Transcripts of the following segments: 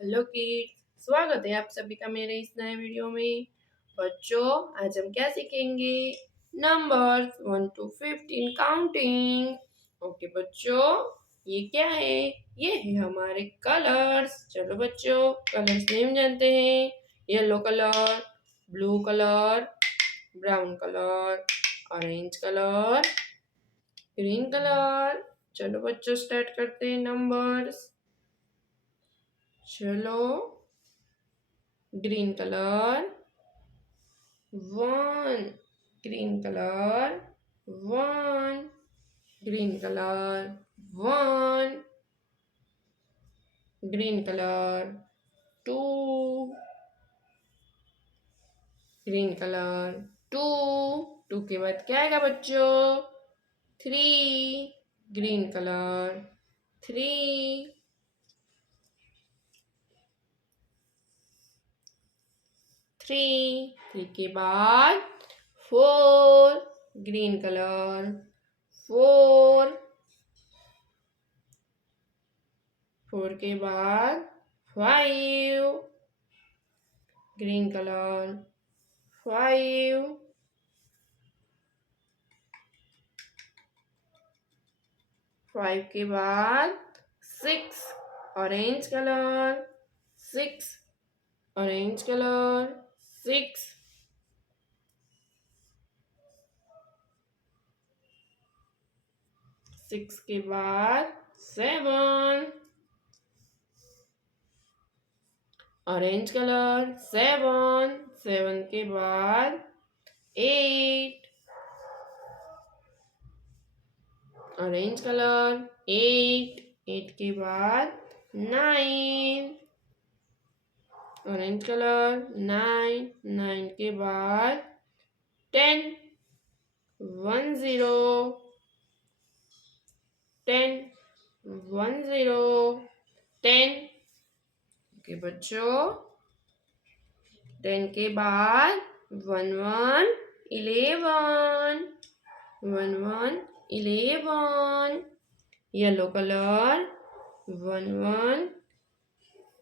Hello kids, स्वागत है आप सभी का मेरे इस नए वीडियो में। बच्चों, आज हम क्या सीखेंगे? Numbers 1 to 15 counting. ओके बच्चों, ये क्या है? ये है हमारे कलर्स। चलो बच्चों, कलर्स नेम जानते हैं। Yellow colour, blue colour, brown colour, orange colour, green colour. चलो बच्चों, स्टार्ट करते हैं नंबर्स। चलो, green colour 1, green colour 1, green colour 1, green colour 2, green colour 2। 2 के बाद क्या आएगा बच्चों? 3, ग्रीन कलर 3, 3 के बाद 4, ग्रीन कलर 4, 4 के बाद 5, ग्रीन कलर 5, 5 के बाद 6, ऑरेंज कलर 6, ऑरेंज कलर 6, 6 के बाद 7, ऑरेंज कलर 7, 7 के बाद 8, ऑरेंज कलर 8, 8 के बाद 9, ऑरेंज कलर 9, 9 के बाद 10, 1 0, 10, 1 0, 10। ओके बच्चों, 10 के बाद 1 1, 11, 1 1, 11, येलो कलर 1 1,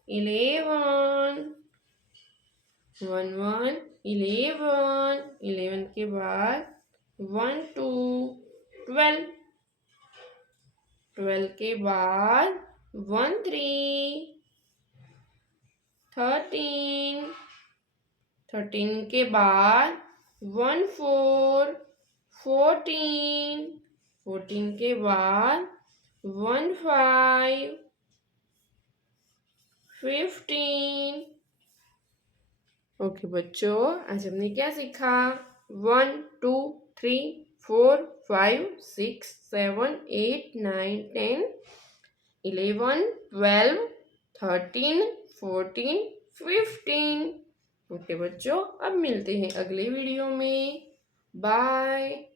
11, 1 1, 11, 11 के बाद 1 2, 12, 12 के बाद 1 3, 13, 13 के बाद 1 4, 14, 14 के बाद 1 5, 15। ओके बच्चों, आज हमने क्या सीखा? 1 2 3 4 5 6 7 8 9 10 11 12 13 14 15। ओके बच्चों, अब मिलते हैं अगले वीडियो में। बाय।